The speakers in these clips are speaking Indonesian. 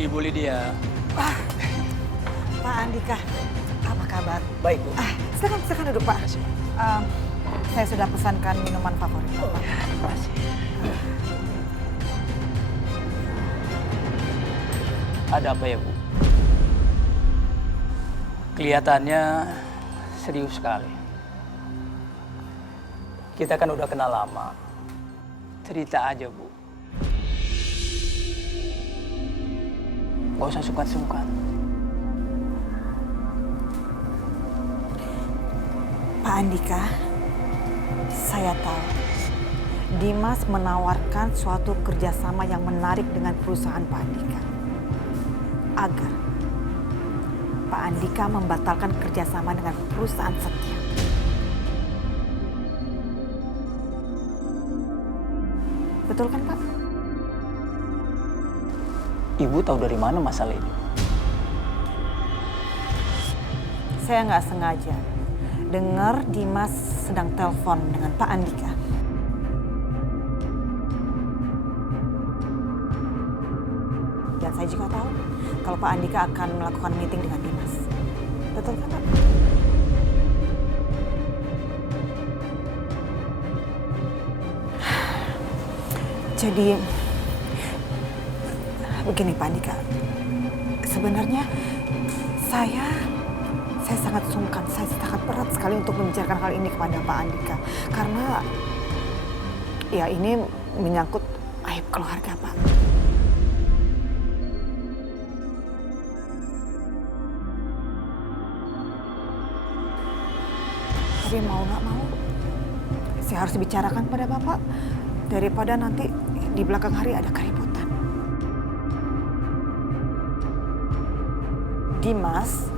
Ibu Lydia. Ah, Pak Andika, apa kabar? Baik, Bu. Silakan duduk, Pak. Saya sudah pesankan minuman favorit, Pak. Terima kasih. Ada apa ya, Bu? Kelihatannya serius sekali. Kita kan udah kenal lama. Cerita aja, Bu. Gak usah sungkan-sungkan. Pak Andika, saya tahu Dimas menawarkan suatu kerjasama yang menarik dengan perusahaan Pak Andika. Agar Pak Andika membatalkan kerjasama dengan perusahaan Setia. Betul kan, Pak? Ibu tahu dari mana masalah ini? Saya nggak sengaja dengar Dimas sedang telepon dengan Pak Andika. Dan saya juga tahu kalau Pak Andika akan melakukan meeting dengan Dimas. Betul kan, Pak? Jadi, begini Pak Andika. Sebenarnya saya sangat sungkan, saya sangat berat sekali untuk membicarakan hal ini kepada Pak Andika. Karena ya ini menyangkut aib keluarga, Pak. Tapi mau nggak mau, saya harus bicarakan pada Bapak daripada nanti di belakang hari ada keributan. Dimas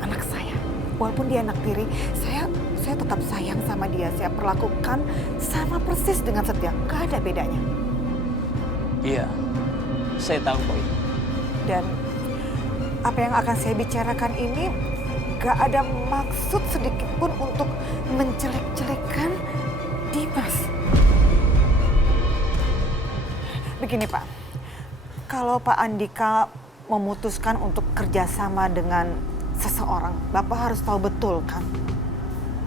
anak saya. Walaupun dia anak tiri, saya tetap sayang sama dia. Saya perlakukan sama persis dengan Setia. Gak ada bedanya. Iya, saya tahu kok. Dan apa yang akan saya bicarakan ini gak ada maksud sedikit pun untuk menjelek-jelekan Dimas. Begini Pak, kalau Pak Andika memutuskan untuk kerjasama dengan seseorang, Bapak harus tahu betul kan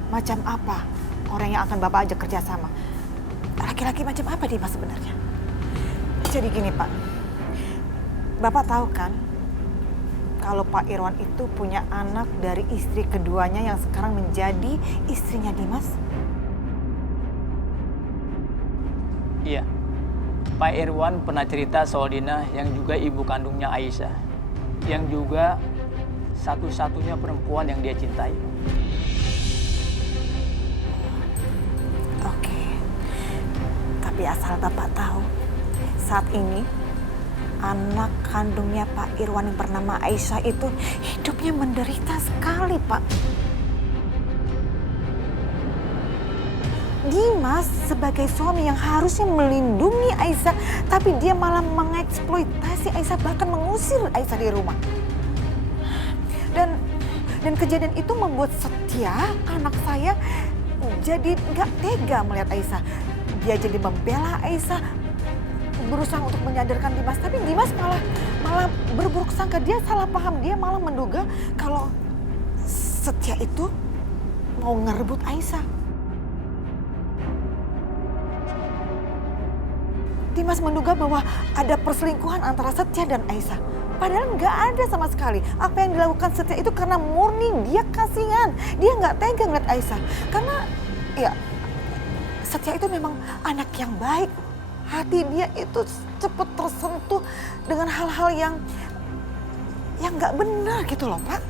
macam apa orang yang akan Bapak ajak kerjasama. Laki-laki macam apa Dimas sebenarnya? Jadi gini Pak, Bapak tahu kan kalau Pak Irwan itu punya anak dari istri keduanya yang sekarang menjadi istrinya Dimas? Iya. Pak Irwan pernah cerita soal Dina yang juga ibu kandungnya Aisyah. Yang juga satu-satunya perempuan yang dia cintai. Oke. Tapi asal Bapak tahu, saat ini anak kandungnya Pak Irwan yang bernama Aisyah itu hidupnya menderita sekali, Pak. Dimas sebagai suami yang harusnya melindungi Aisyah, tapi dia malah mengeksploitasi Aisyah, bahkan mengusir Aisyah di rumah. Dan kejadian itu membuat Setia, anak saya, jadi nggak tega melihat Aisyah. Dia jadi membela Aisyah, berusaha untuk menyadarkan Dimas, tapi Dimas malah berburuk sangka. Dia salah paham, dia malah menduga kalau Setia itu mau ngerebut Aisyah. Dimas menduga bahwa ada perselingkuhan antara Setia dan Aisyah. Padahal nggak ada sama sekali. Apa yang dilakukan Setia itu karena murni dia kasihan. Dia nggak tega ngeliat Aisyah. Karena ya Setia itu memang anak yang baik. Hati dia itu cepat tersentuh dengan hal-hal yang nggak benar gitu loh, Pak.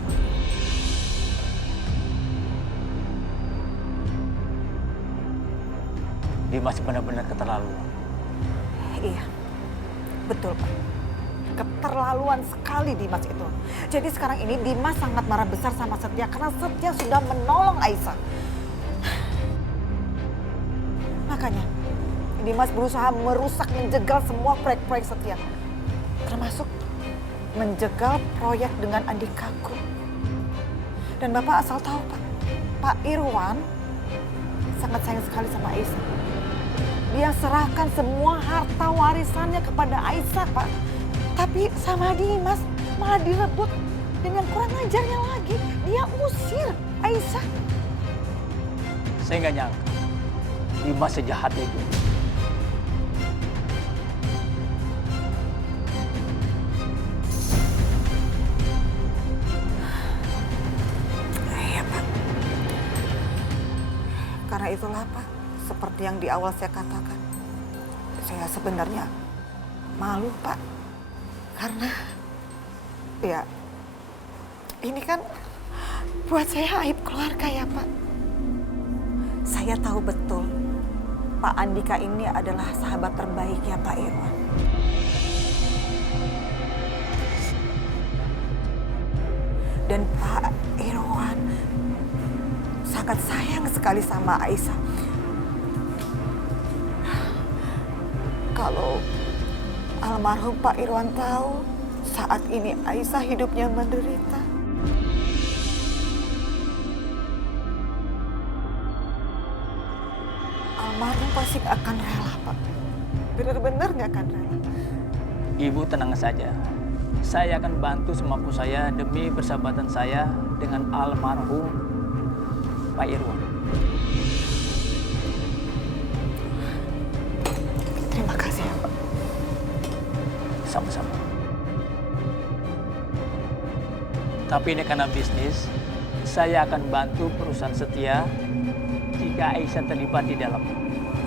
Dimas benar-benar keterlaluan. Iya, betul Pak. Keterlaluan sekali Dimas itu. Jadi sekarang ini Dimas sangat marah besar sama Setia karena Setia sudah menolong Aisyah. Makanya Dimas berusaha merusak, menjegal semua proyek-proyek Setia. Termasuk menjegal proyek dengan Andikaku. Dan Bapak asal tahu Pak, Pak Irwan sangat sayang sekali sama Aisyah. Dia serahkan semua harta warisannya kepada Aisyah, Pak. Tapi sama Dimas malah direbut. Dan yang kurang ajarnya lagi, dia usir Aisyah. Saya nggak nyangka Dimas sejahat itu. Iya, Pak. Karena itulah, Pak, seperti yang di awal saya katakan. Saya sebenarnya malu, Pak. Karena, ya, ini kan buat saya aib keluarga ya, Pak. Saya tahu betul Pak Andika ini adalah sahabat terbaiknya Pak Irwan. Dan Pak Irwan sangat sayang sekali sama Aisyah. Kalau almarhum Pak Irwan tahu saat ini Aisyah hidupnya menderita, almarhum pasti akan rela, Pak. Benar-benar nggak akan rela. Ibu tenang saja. Saya akan bantu semampu saya demi persahabatan saya dengan almarhum Pak Irwan. Terima kasih ya, Pak. Sama-sama. Tapi ini karena bisnis, saya akan bantu perusahaan Setia jika Aisyah terlibat di dalam.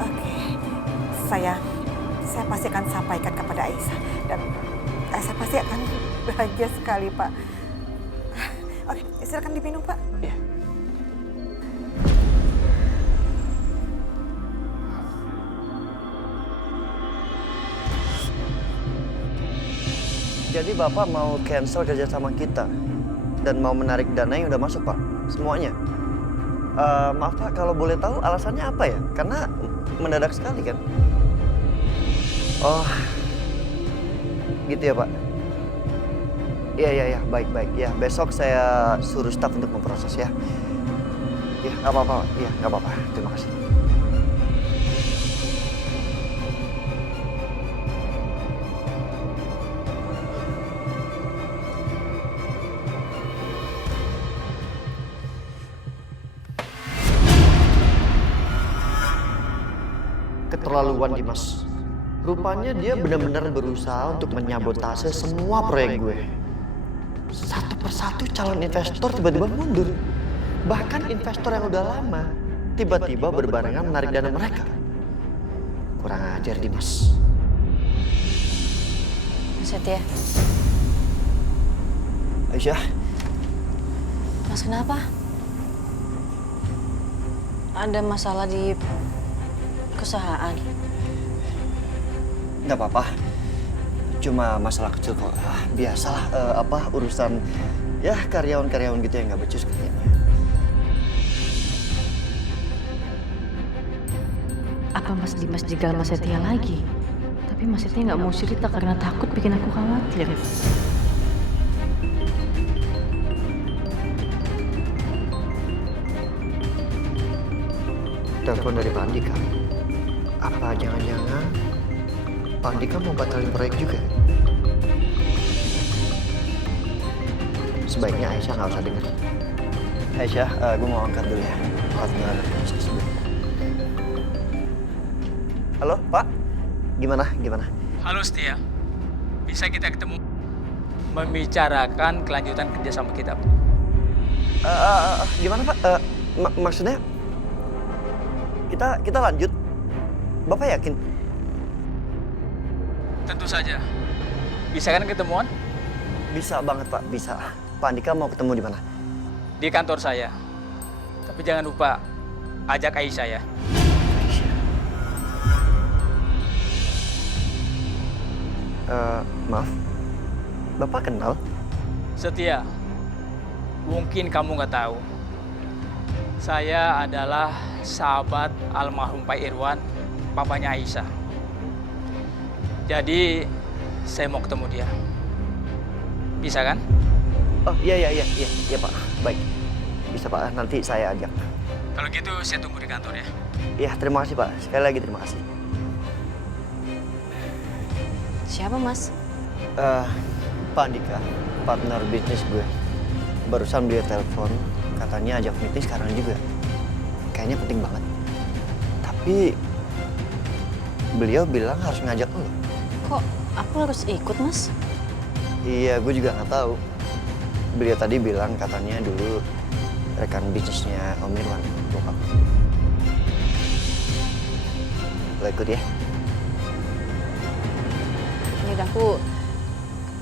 Oke, saya pasti akan sampaikan kepada Aisyah dan Aisyah pasti akan bahagia sekali, Pak. Oke, silakan diminum, Pak. Ya. Jadi Bapak mau cancel kerja sama kita dan mau menarik dana yang udah masuk, Pak, semuanya. Maaf Pak, kalau boleh tahu alasannya apa ya? Karena mendadak sekali kan? Oh, gitu ya Pak? Iya, baik. Ya, besok saya suruh staf untuk memproses ya. Ya, nggak apa-apa, iya nggak apa-apa. Terima kasih. Keterlaluan Dimas. Rupanya dia benar-benar berusaha untuk menyabotase semua proyek gue. Satu persatu calon investor tiba-tiba mundur. Bahkan investor yang udah lama tiba-tiba berbarengan menarik dana mereka. Kurang ajar Dimas. Setia, Aisyah, Mas kenapa? Ada masalah di perusahaan? nggak apa-apa. Cuma masalah kecil kok. Biasalah urusan ya karyawan-karyawan gitu yang nggak becus kayaknya. Apa Mas Dimas jegal Mas Setia lagi? Tapi Mas Setia nggak mau cerita karena takut bikin aku khawatir. Telepon dari Pak Andika. Apa jangan-jangan Pak Andika mau batalin proyek juga? Sebaiknya Aisyah nggak usah denger. Aisyah, gue mau angkat dulu ya. Partner bisnis gue. Halo, Pak. Gimana? Halo Setia, bisa kita ketemu membicarakan kelanjutan kerjasama kita? Gimana, Pak? Maksudnya kita lanjut. Bapak yakin? Tentu saja. Bisa kan ketemuan? Bisa banget, Pak. Bisa. Pak Andika mau ketemu di mana? Di kantor saya. Tapi jangan lupa ajak Aisyah ya. Maaf. Bapak kenal? Setia, mungkin kamu nggak tahu. Saya adalah sahabat almarhum Pak Irwan, papanya Aisyah. Jadi, saya mau ketemu dia. Bisa kan? Oh, iya, Pak. Baik. Bisa, Pak. Nanti saya ajak. Kalau gitu, saya tunggu di kantor ya. Iya, terima kasih, Pak. Sekali lagi terima kasih. Siapa Mas? Pak Andika, partner bisnis gue. Barusan dia telepon, katanya ajak meeting sekarang juga. Kayaknya penting banget. Tapi beliau bilang harus ngajak lo. Kok aku harus ikut, Mas? Iya, gue juga nggak tahu. Beliau tadi bilang katanya dulu rekan bisnisnya Om Irwan, bokap. Lo ikut ya? Ini aku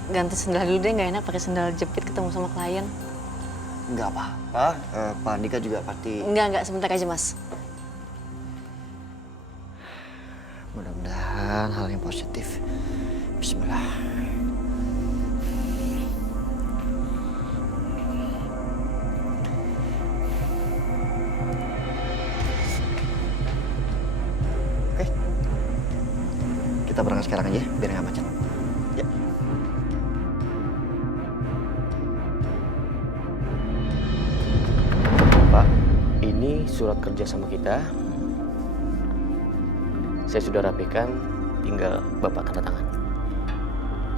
ganti sendal dulu deh, nggak enak pakai sendal jepit ketemu sama klien. Nggak apa-apa, Pak Andika juga pasti... Enggak, sebentar aja, Mas. Mudah-mudahan hal yang positif. Bismillah. Oke. Kita berangkat sekarang aja, biar nggak macet. Ya. Pak, ini surat kerja sama kita. Saya sudah rapikan, tinggal Bapak tanda tangan.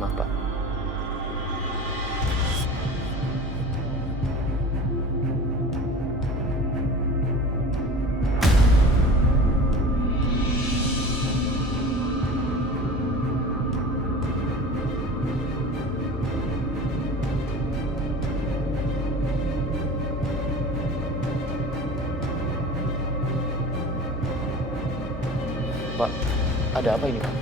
Maaf, Pak. Pak, ada apa ini, Pak?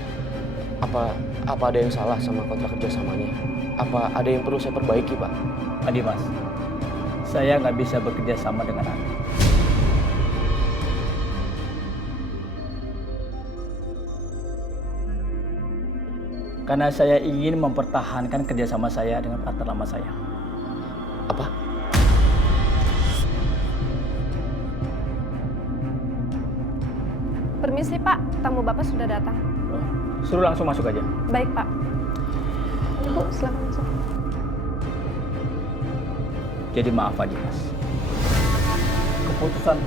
Apa ada yang salah sama kontrak kerjasamanya? Apa ada yang perlu saya perbaiki, Pak? Pak Dimas, saya nggak bisa bekerja sama dengan Anda. Karena saya ingin mempertahankan kerjasama saya dengan partner lama saya. Apa? Permisi Pak, tamu Bapak sudah datang. Oh, suruh langsung masuk aja. Baik Pak. Ibu, silakan masuk. Jadi maaf Pak Dimas. Keputusan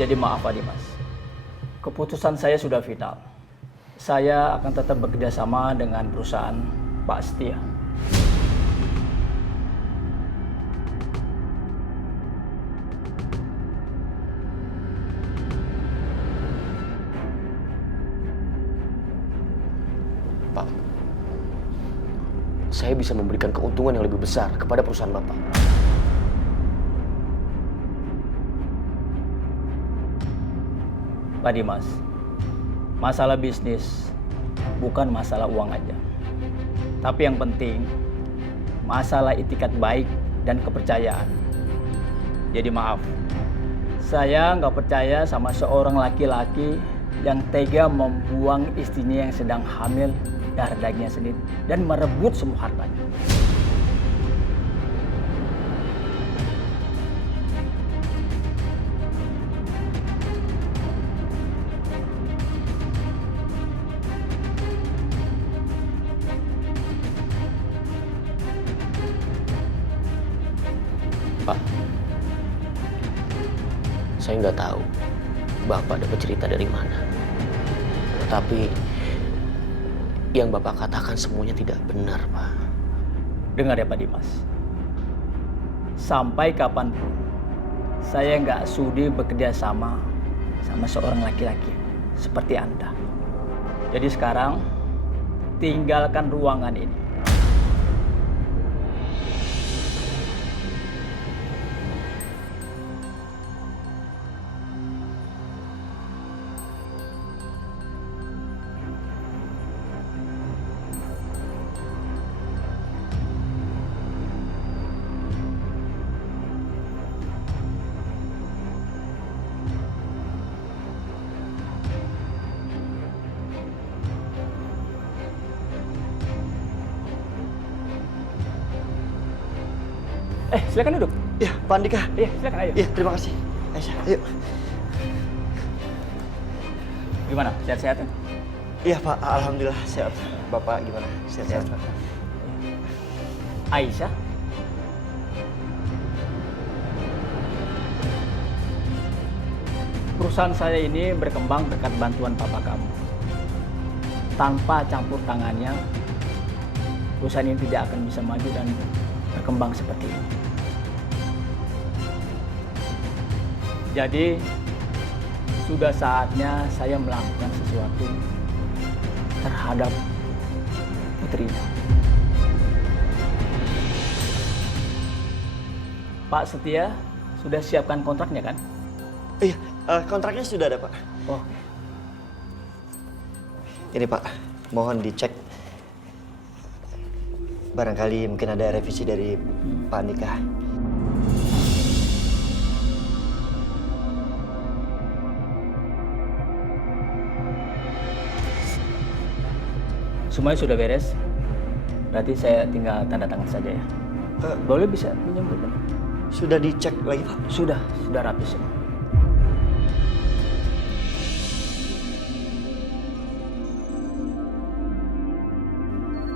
Jadi maaf Pak Dimas, keputusan saya sudah final. Saya akan tetap bekerja sama dengan perusahaan Pak Setia. Pak, saya bisa memberikan keuntungan yang lebih besar kepada perusahaan Bapak. Pak Dimas, masalah bisnis bukan masalah uang aja. Tapi yang penting, masalah itikat baik dan kepercayaan. Jadi maaf, saya nggak percaya sama seorang laki-laki yang tega membuang istrinya yang sedang hamil darah dagingnya sendiri dan merebut semua hartanya. Pak, saya nggak tahu Bapak dapat cerita dari mana. Tapi yang Bapak katakan semuanya tidak benar, Pak. Dengar ya Pak Dimas, sampai kapanpun saya nggak sudi bekerja sama seorang laki-laki seperti Anda. Jadi sekarang tinggalkan ruangan ini. Silakan duduk. Ya, Pak Andika. Iya, silakan ayo. Iya, terima kasih. Aisyah, ayo. Gimana? Sehat-sehat kan? Iya Pak, alhamdulillah sehat. Bapak gimana? Sehat-sehat Pak? Aisyah? Perusahaan saya ini berkembang berkat bantuan papa kamu. Tanpa campur tangannya, perusahaan ini tidak akan bisa maju dan berkembang seperti ini. Jadi, sudah saatnya saya melakukan sesuatu terhadap putrinya. Pak Setia, sudah siapkan kontraknya kan? Iya, kontraknya sudah ada Pak. Oh, Ini Pak, mohon dicek. Barangkali mungkin ada revisi dari Pak Andika. semuanya sudah beres. Berarti saya tinggal tanda tangan saja ya. Boleh bisa pinjam pulpen? Sudah dicek lagi Pak? Sudah rapi semua.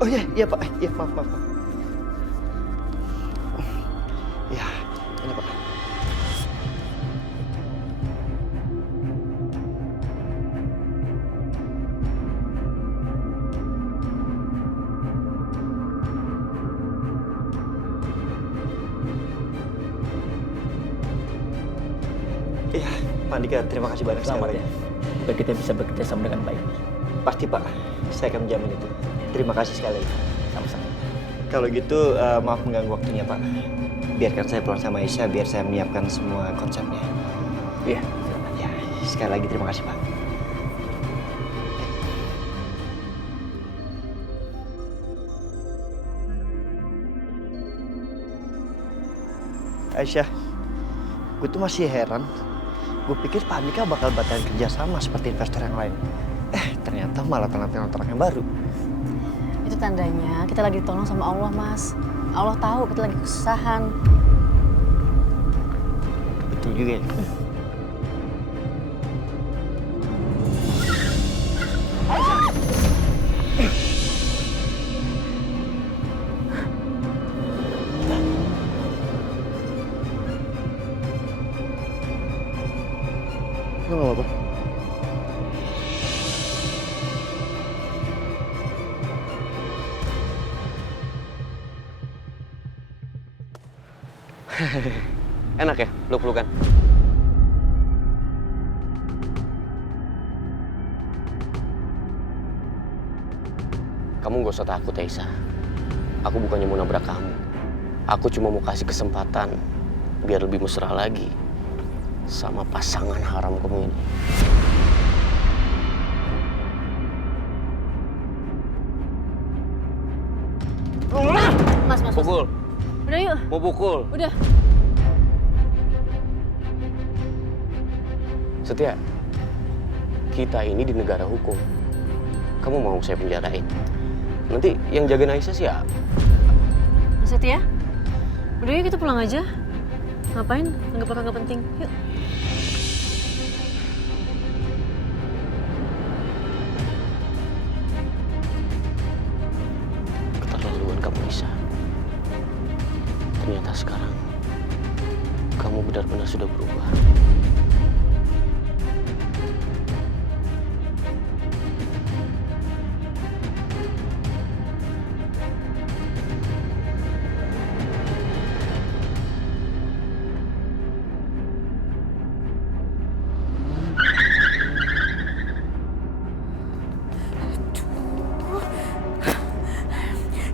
Oh iya Pak, iya maaf. Ya, ini Pak. Iya, Pak Andika, terima kasih banyak Selamat sekali ya. Supaya kita bisa bekerja sama dengan baik. Pasti Pak, saya akan menjamin itu. Terima kasih sekali lagi. Sama-sama. Kalau gitu, maaf mengganggu waktunya Pak. Biarkan saya pulang sama Aisyah, biar saya menyiapkan semua konsepnya. Iya. Ya, sekali lagi terima kasih Pak. Aisyah, gue tuh masih heran. Gue pikir Pak Andika bakal batalin kerjasama seperti investor yang lain. Ternyata malah tanda tangan kontrak yang baru. Itu tandanya kita lagi ditolong sama Allah, Mas. Allah tahu kita lagi kesusahan. Betul juga ya. Lo gak apa-apa? Enak ya, peluk-pelukan? Kamu gak usah takut, Aisyah. Aku bukannya mau nabrak kamu. Aku cuma mau kasih kesempatan biar lebih mesra lagi sama pasangan haram kamu ini. Mas. Pukul. Udah yuk. Mau pukul. Udah. Setia, kita ini di negara hukum. Kamu mau saya penjarain? Nanti yang jagain Aisyah siapa? Mas Setia, udah yuk kita pulang aja. Ngapain? Anggap nggak penting. Yuk. Keterlaluan kamu, Aisyah. Ternyata sekarang kamu benar-benar sudah berubah.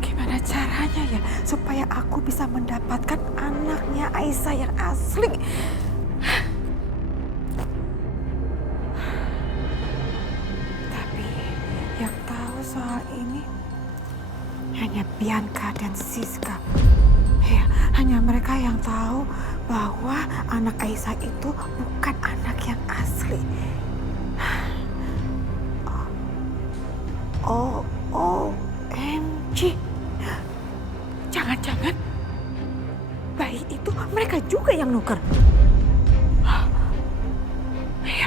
Gimana caranya ya supaya aku bisa mendapatkan anaknya Aisyah yang asli? Tapi yang tahu soal ini hanya Bianca dan Siska. Ya, hanya mereka yang tahu bahwa anak Aisyah itu bukan anak yang asli. OMG. Jangan-jangan bayi itu mereka juga yang nuker. Ya.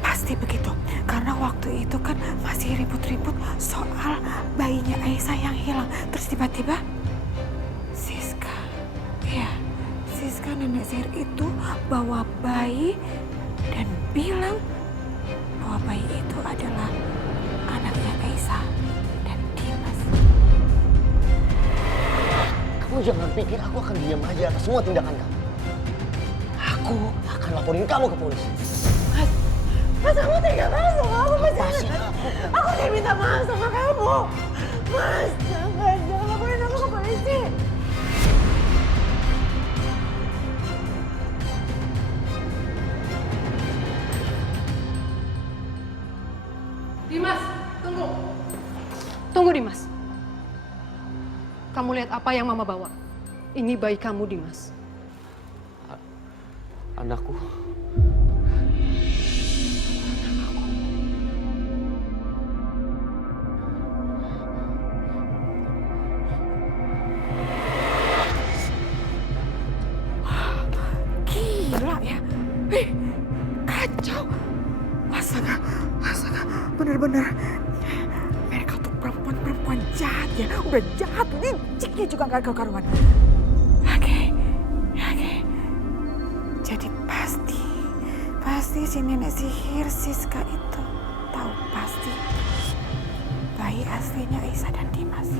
Pasti begitu. Karena waktu itu kan masih ribut-ribut soal bayinya Aisyah yang hilang. Terus tiba-tiba Siska, ya Siska nenek sihir itu bawa bayi dan bilang bahwa bayi itu adalah anaknya Aisyah dan Dimas. Kamu jangan pikir aku akan diam aja atas semua tindakan kamu. Aku akan laporin kamu ke polisi. Mas, kamu tega banget sama aku, Mas. Aku udah minta maaf sama kamu. Mas, jangan laporin aku ke polisi. Dimas, tunggu. Tunggu, Dimas. Kamu lihat apa yang Mama bawa? Ini bayi kamu, Dimas. Anakku. Gila ya. Kacau. Astaga. Bener-bener. Mereka tuh perempuan-perempuan jahat ya. Udah jahat, liciknya juga gak karuan. Oke. Jadi pasti si nenek sihir Siska itu tahu pasti bayi aslinya Aisyah dan Dimas.